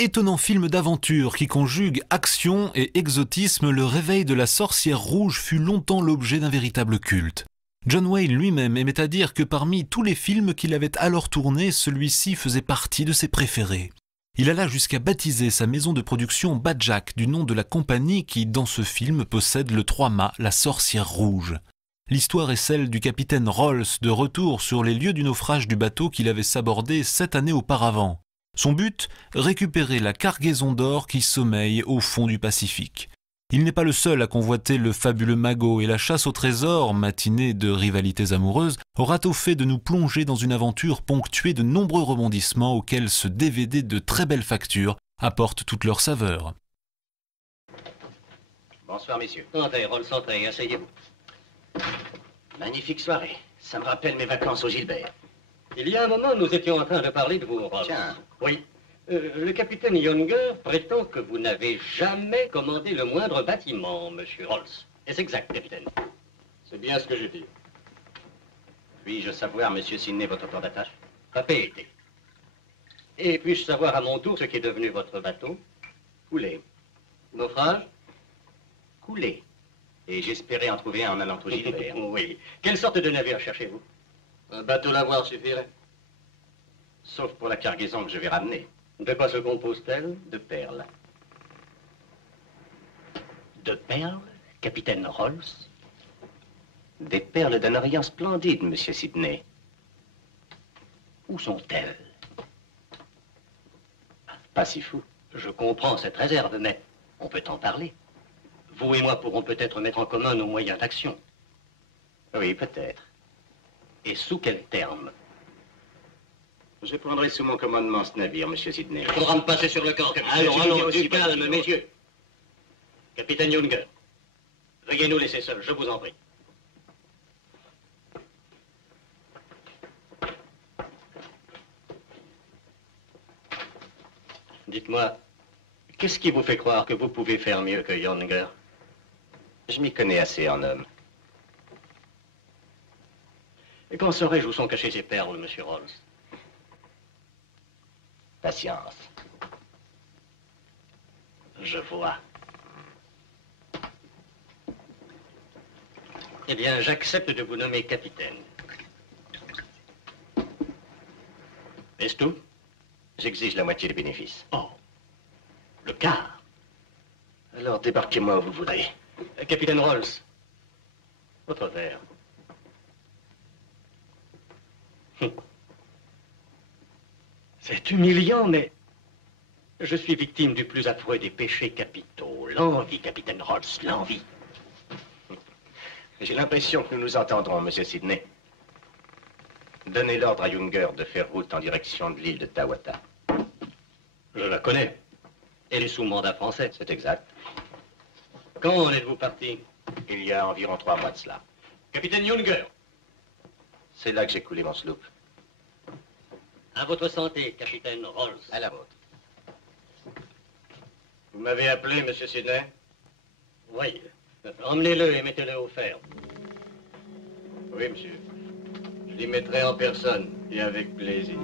étonnant film d'aventure qui conjugue action et exotisme, Le Réveil de la sorcière rouge fut longtemps l'objet d'un véritable culte. John Wayne lui-même aimait à dire que parmi tous les films qu'il avait alors tournés, celui-ci faisait partie de ses préférés. Il alla jusqu'à baptiser sa maison de production Badjack du nom de la compagnie qui, dans ce film, possède le 3-mât La Sorcière Rouge. L'histoire est celle du capitaine Rolls de retour sur les lieux du naufrage du bateau qu'il avait sabordé 7 années auparavant. Son but, récupérer la cargaison d'or qui sommeille au fond du Pacifique. Il n'est pas le seul à convoiter le fabuleux magot et la chasse au trésor, matinée de rivalités amoureuses, aura au fait de nous plonger dans une aventure ponctuée de nombreux rebondissements auxquels ce DVD de très belle facture apporte toute leur saveur. Bonsoir, messieurs. Entrez, Rolls, entrez, asseyez-vous. Magnifique soirée. Ça me rappelle mes vacances au Gilbert. Il y a un moment, nous étions en train de parler de vous, Rolls. Tiens. Oui. Le capitaine Younger prétend que vous n'avez jamais commandé le moindre bâtiment, monsieur Rolls. Est-ce exact, capitaine? C'est bien ce que je dis. Puis-je savoir, monsieur Sidney, votre temps d'attache? Répétez. Et puis-je savoir à mon tour ce qui est devenu votre bateau? Coulé. Naufrage? Coulé. Et j'espérais en trouver un en allant au Gilbert. Oui. Quelle sorte de navire cherchez-vous? Un bateau lavoir suffirait. Sauf pour la cargaison que je vais ramener. De quoi se compose-t-elle? De perles. De perles, capitaine Rolls? Des perles d'un orient splendide, monsieur Sidney. Où sont-elles? Pas si fou. Je comprends cette réserve, mais on peut en parler. Vous et moi pourrons peut-être mettre en commun nos moyens d'action. Oui, peut-être. Et sous quel terme? Je prendrai sous mon commandement ce navire, monsieur Sidney. Il faudra me passer sur le camp, capitaine. Allons, du calme, messieurs. Capitaine Younger, veuillez nous laisser seuls, je vous en prie. Dites-moi, qu'est-ce qui vous fait croire que vous pouvez faire mieux que Younger? Je m'y connais assez en homme. Et qu'en saurais-je où sont cachées ces perles, monsieur Rolls? Patience. Je vois. Eh bien, j'accepte de vous nommer capitaine. Est-ce tout? J'exige la moitié des bénéfices. Oh, le quart. Alors débarquez-moi où vous voudrez. Capitaine Rolls, votre verre. C'est humiliant, mais je suis victime du plus affreux des péchés capitaux. L'envie, capitaine Rolls, l'envie. J'ai l'impression que nous nous entendrons, monsieur Sidney. Donnez l'ordre à Younger de faire route en direction de l'île de Tawata. Je la connais. Elle est sous mandat français. C'est exact. Quand en êtes-vous parti? Il y a environ 3 mois de cela. Capitaine Younger. C'est là que j'ai coulé mon sloop. À votre santé, capitaine Rolls. À la vôtre. Vous m'avez appelé, monsieur Sidney? Oui. Emmenez-le et mettez-le au fer. Oui, monsieur. Je l'y mettrai en personne et avec plaisir.